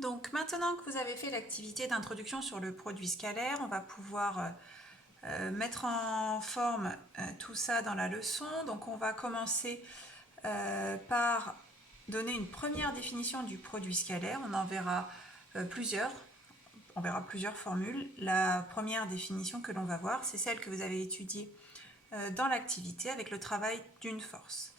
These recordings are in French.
Donc maintenant que vous avez fait l'activité d'introduction sur le produit scalaire, on va pouvoir mettre en forme tout ça dans la leçon. Donc on va commencer par donner une première définition du produit scalaire. On en verra plusieurs. On verra plusieurs formules. La première définition que l'on va voir, c'est celle que vous avez étudiée dans l'activité avec le travail d'une force.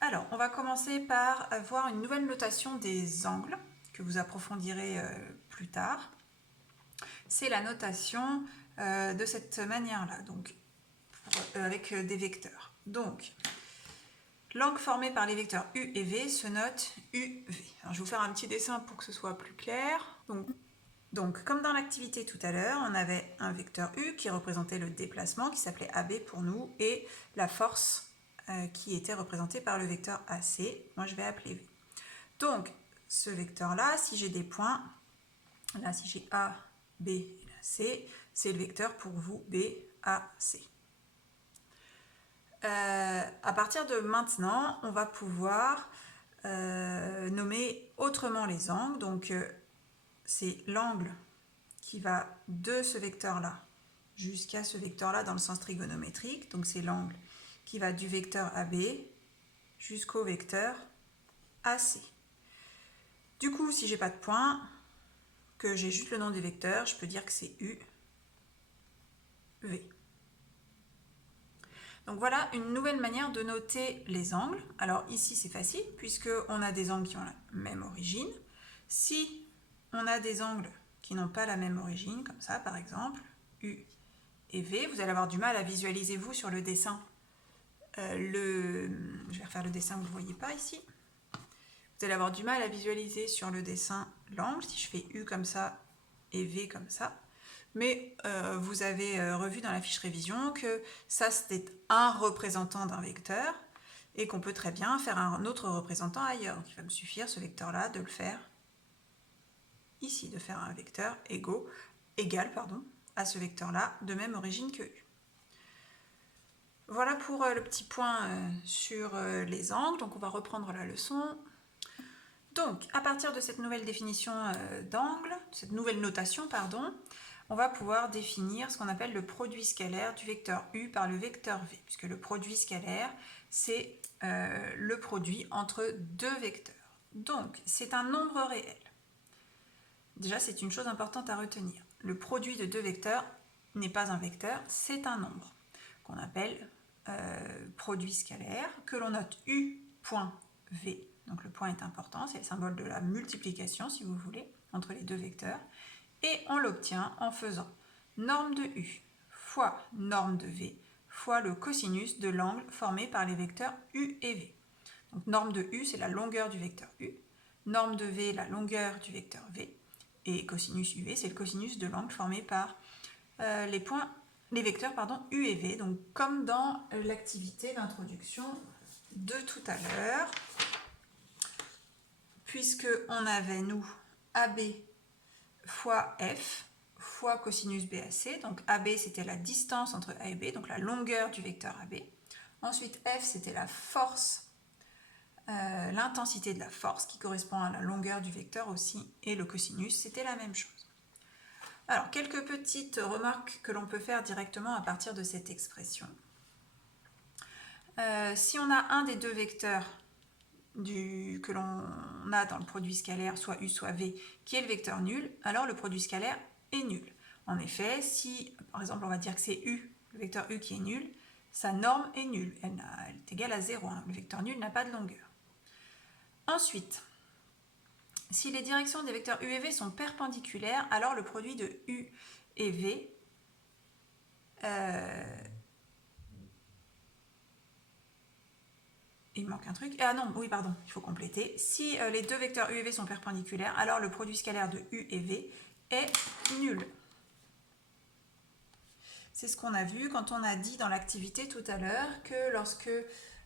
Alors, on va commencer par voir une nouvelle notation des angles que vous approfondirez plus tard. C'est la notation de cette manière-là, donc avec des vecteurs. Donc, l'angle formé par les vecteurs U et V se note UV. Alors, je vais vous faire un petit dessin pour que ce soit plus clair. Donc comme dans l'activité tout à l'heure, on avait un vecteur U qui représentait le déplacement, qui s'appelait AB pour nous, et la force qui était représentée par le vecteur AC. Moi, je vais appeler V. Donc, ce vecteur-là, si j'ai des points, là, si j'ai A, B et là, C, c'est le vecteur pour vous, B, A, C. À partir de maintenant, on va pouvoir nommer autrement les angles. Donc, c'est l'angle qui va de ce vecteur-là jusqu'à ce vecteur-là dans le sens trigonométrique. Donc, c'est l'angle qui va du vecteur AB jusqu'au vecteur AC. Du coup, si j'ai pas de point, que j'ai juste le nom des vecteurs, je peux dire que c'est U, V. Donc voilà une nouvelle manière de noter les angles. Alors ici c'est facile puisqu'on a des angles qui ont la même origine. Si on a des angles qui n'ont pas la même origine, comme ça par exemple, U et V, vous allez avoir du mal à visualiser vous sur le dessin. Je vais refaire le dessin, vous ne le voyez pas ici. Vous allez avoir du mal à visualiser sur le dessin l'angle, si je fais U comme ça et V comme ça. Mais vous avez revu dans la fiche révision que ça c'était un représentant d'un vecteur et qu'on peut très bien faire un autre représentant ailleurs. Donc il va me suffire ce vecteur-là de le faire ici, de faire un vecteur égal à ce vecteur-là de même origine que U. Voilà pour le petit point sur les angles. Donc on va reprendre la leçon. Donc à partir de cette nouvelle définition d'angle, cette nouvelle notation, on va pouvoir définir ce qu'on appelle le produit scalaire du vecteur U par le vecteur V, puisque le produit scalaire, c'est le produit entre deux vecteurs. Donc, c'est un nombre réel. Déjà, c'est une chose importante à retenir. Le produit de deux vecteurs n'est pas un vecteur, c'est un nombre, qu'on appelle produit scalaire, que l'on note U.V. Donc, le point est important, c'est le symbole de la multiplication, si vous voulez, entre les deux vecteurs. Et on l'obtient en faisant norme de U fois norme de V fois le cosinus de l'angle formé par les vecteurs U et V. Donc norme de U, c'est la longueur du vecteur U, norme de V, la longueur du vecteur V, et cosinus UV, c'est le cosinus de l'angle formé par les vecteurs U et V, donc comme dans l'activité d'introduction de tout à l'heure, puisque on avait, nous, AB fois F fois cosinus BAC. Donc AB, c'était la distance entre A et B, donc la longueur du vecteur AB. Ensuite, F, c'était la force, l'intensité de la force, qui correspond à la longueur du vecteur aussi. Et le cosinus, c'était la même chose. Alors, quelques petites remarques que l'on peut faire directement à partir de cette expression. Si on a un des deux vecteurs que l'on a dans le produit scalaire, soit U, soit V, qui est le vecteur nul, alors le produit scalaire est nul. En effet, si, par exemple, on va dire que c'est U, le vecteur U qui est nul, sa norme est nulle, elle est égale à 0, le vecteur nul n'a pas de longueur. Ensuite, si les directions des vecteurs U et V sont perpendiculaires, alors le produit de U et V il manque un truc. Ah non, oui, pardon, il faut compléter. Si les deux vecteurs U et V sont perpendiculaires, alors le produit scalaire de U et V est nul. C'est ce qu'on a vu quand on a dit dans l'activité tout à l'heure que lorsque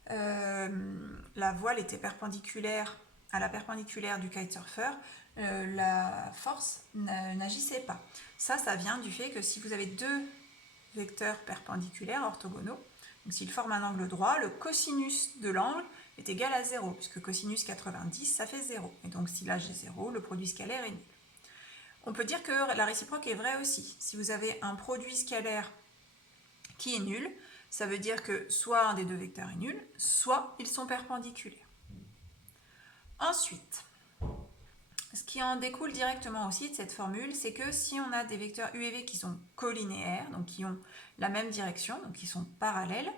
la voile était perpendiculaire à la perpendiculaire du kitesurfer, la force n'agissait pas. Ça vient du fait que si vous avez deux vecteurs perpendiculaires orthogonaux, donc s'ils forment un angle droit, le cosinus de l'angle est égal à 0, puisque cosinus 90, ça fait 0. Et donc si là j'ai 0, le produit scalaire est nul. On peut dire que la réciproque est vraie aussi. Si vous avez un produit scalaire qui est nul, ça veut dire que soit un des deux vecteurs est nul, soit ils sont perpendiculaires. Ensuite, ce qui en découle directement aussi de cette formule, c'est que si on a des vecteurs u et v qui sont collinéaires, donc qui ont la même direction, donc qui sont parallèles,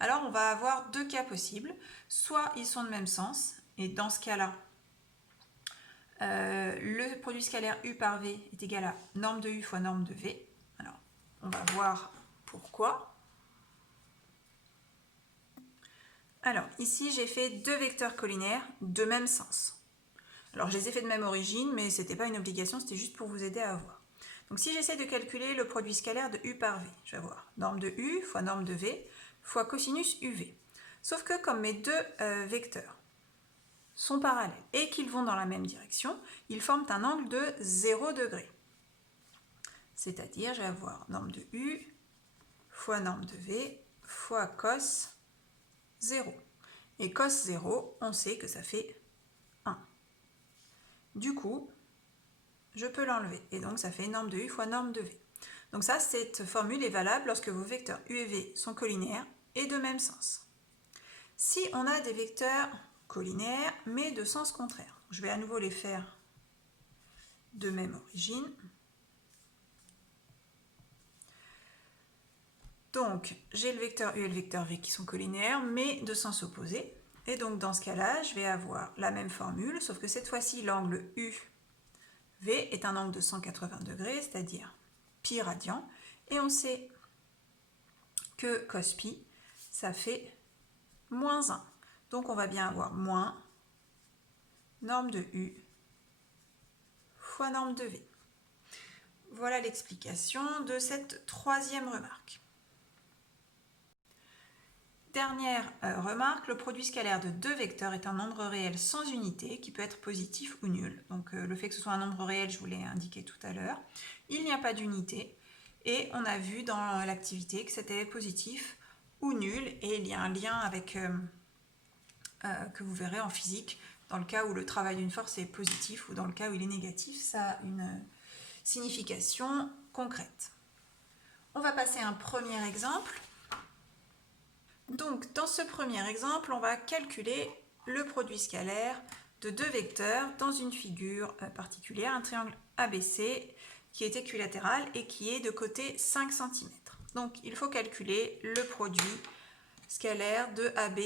alors on va avoir deux cas possibles. Soit ils sont de même sens, et dans ce cas-là, le produit scalaire u par v est égal à norme de u fois norme de v. Alors, on va voir pourquoi. Alors, ici, j'ai fait deux vecteurs collinaires de même sens. Alors, je les ai fait de même origine, mais ce n'était pas une obligation, c'était juste pour vous aider à voir. Donc, si j'essaie de calculer le produit scalaire de u par v, je vais avoir norme de u fois norme de v fois cosinus uv. Sauf que comme mes deux vecteurs sont parallèles et qu'ils vont dans la même direction, ils forment un angle de 0 degré. C'est-à-dire, je vais avoir norme de u fois norme de v fois cos 0. Et cos 0, on sait que ça fait 1. Du coup, je peux l'enlever. Et donc, ça fait norme de u fois norme de v. Donc ça, cette formule est valable lorsque vos vecteurs u et v sont collinaires et de même sens. Si on a des vecteurs collinaires, mais de sens contraire, je vais à nouveau les faire de même origine. Donc, j'ai le vecteur u et le vecteur v qui sont collinaires, mais de sens opposé. Et donc, dans ce cas-là, je vais avoir la même formule, sauf que cette fois-ci, l'angle UV est un angle de 180 degrés, c'est-à-dire pi radian. Et on sait que cos pi, ça fait moins 1. Donc, on va bien avoir moins norme de U fois norme de V. Voilà l'explication de cette troisième remarque. Dernière remarque, le produit scalaire de deux vecteurs est un nombre réel sans unité qui peut être positif ou nul. Donc le fait que ce soit un nombre réel, je vous l'ai indiqué tout à l'heure. Il n'y a pas d'unité et on a vu dans l'activité que c'était positif ou nul et il y a un lien avec que vous verrez en physique dans le cas où le travail d'une force est positif ou dans le cas où il est négatif, ça a une signification concrète. On va passer à un premier exemple. Donc, dans ce premier exemple, on va calculer le produit scalaire de deux vecteurs dans une figure particulière, un triangle ABC qui est équilatéral et qui est de côté 5 cm. Donc, il faut calculer le produit scalaire de AB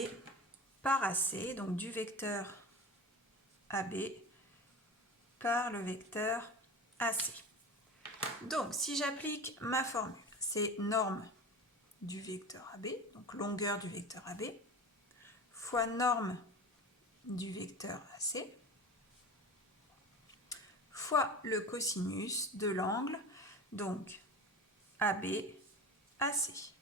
par AC, donc du vecteur AB par le vecteur AC. Donc, si j'applique ma formule, c'est norme du vecteur AB, donc longueur du vecteur AB, fois norme du vecteur AC, fois le cosinus de l'angle, donc AB, AC.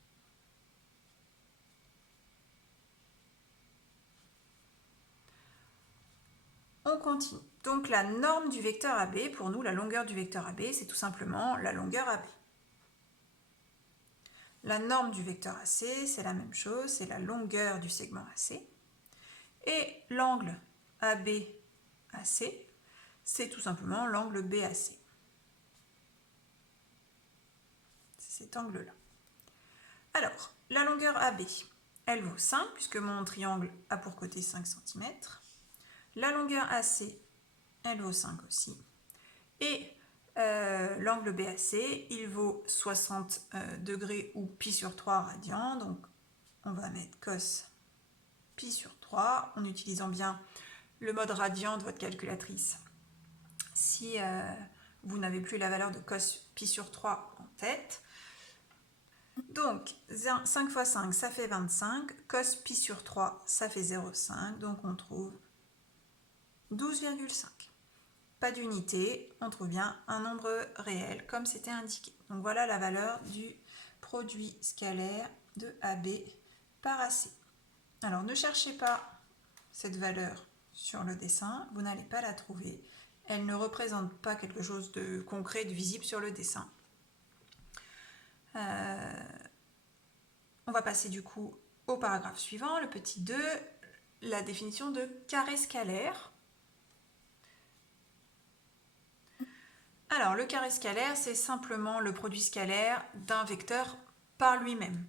On continue. Donc la norme du vecteur AB, pour nous, la longueur du vecteur AB, c'est tout simplement la longueur AB. La norme du vecteur AC, c'est la même chose, c'est la longueur du segment AC. Et l'angle AB-AC, c'est tout simplement l'angle BAC. C'est cet angle-là. Alors, la longueur AB, elle vaut 5, puisque mon triangle a pour côté 5 cm. La longueur AC, elle vaut 5 aussi. Et l'angle BAC, il vaut 60 degrés ou pi sur 3 radians. Donc, on va mettre cos pi sur 3 en utilisant bien le mode radian de votre calculatrice. Si vous n'avez plus la valeur de cos pi sur 3 en tête. Donc, 5 fois 5, ça fait 25. Cos pi sur 3, ça fait 0,5. Donc, on trouve 12,5. Pas d'unité, on trouve bien un nombre réel comme c'était indiqué. Donc voilà la valeur du produit scalaire de AB par AC. Alors ne cherchez pas cette valeur sur le dessin, vous n'allez pas la trouver. Elle ne représente pas quelque chose de concret, de visible sur le dessin. On va passer du coup au paragraphe suivant, le petit 2. la définition de carré scalaire. Alors, le carré scalaire, c'est simplement le produit scalaire d'un vecteur par lui-même.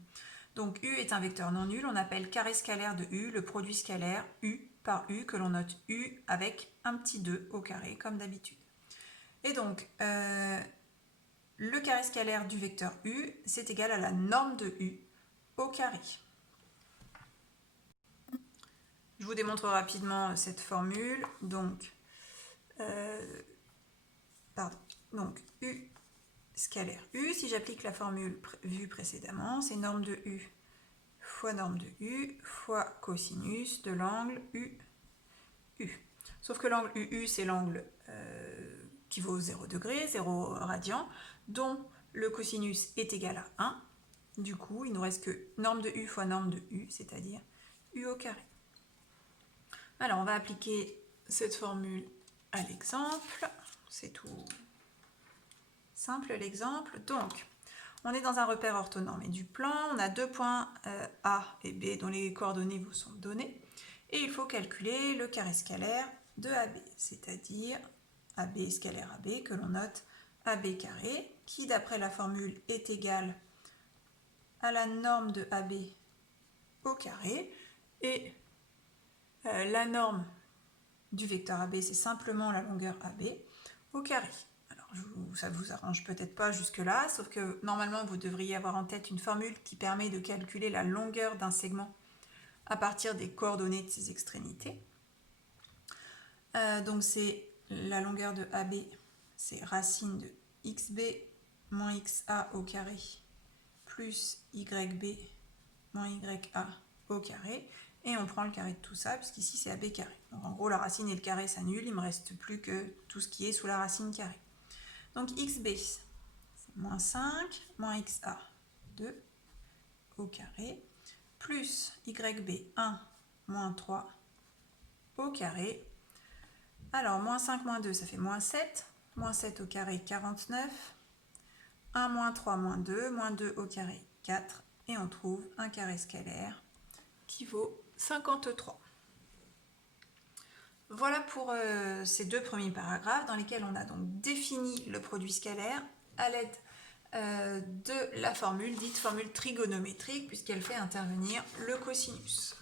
Donc, U est un vecteur non nul, on appelle carré scalaire de U le produit scalaire U par U, que l'on note U avec un petit 2 au carré, comme d'habitude. Et donc, le carré scalaire du vecteur U, c'est égal à la norme de U au carré. Je vous démontre rapidement cette formule. Donc, U scalaire U, si j'applique la formule vue précédemment, c'est norme de U fois norme de U fois cosinus de l'angle UU. Sauf que l'angle UU, c'est l'angle qui vaut 0 degré, 0 radian, dont le cosinus est égal à 1. Du coup, il ne nous reste que norme de U fois norme de U, c'est-à-dire U au carré. Alors, on va appliquer cette formule à l'exemple. C'est tout simple l'exemple. Donc, on est dans un repère orthonormé du plan. On a deux points A et B dont les coordonnées vous sont données. Et il faut calculer le carré scalaire de AB, c'est-à-dire AB scalaire AB, que l'on note AB carré, qui d'après la formule est égal à la norme de AB au carré. Et la norme du vecteur AB, c'est simplement la longueur AB au carré. Alors, ça ne vous arrange peut-être pas jusque-là, sauf que normalement, vous devriez avoir en tête une formule qui permet de calculer la longueur d'un segment à partir des coordonnées de ses extrémités. Donc, c'est la longueur de AB, c'est racine de xb moins xa au carré plus yb moins ya au carré. Et on prend le carré de tout ça, puisqu'ici c'est AB carré. Donc en gros, la racine et le carré s'annulent, il ne me reste plus que tout ce qui est sous la racine carrée. Donc xb, c'est moins 5, moins xa, 2 au carré, plus yb, 1, moins 3 au carré. Alors, moins 5, moins 2, ça fait moins 7. Moins 7 au carré, 49. 1, moins 3, moins 2 au carré, 4. Et on trouve un carré scalaire qui vaut 53. Voilà pour ces deux premiers paragraphes dans lesquels on a donc défini le produit scalaire à l'aide de la formule dite formule trigonométrique puisqu'elle fait intervenir le cosinus.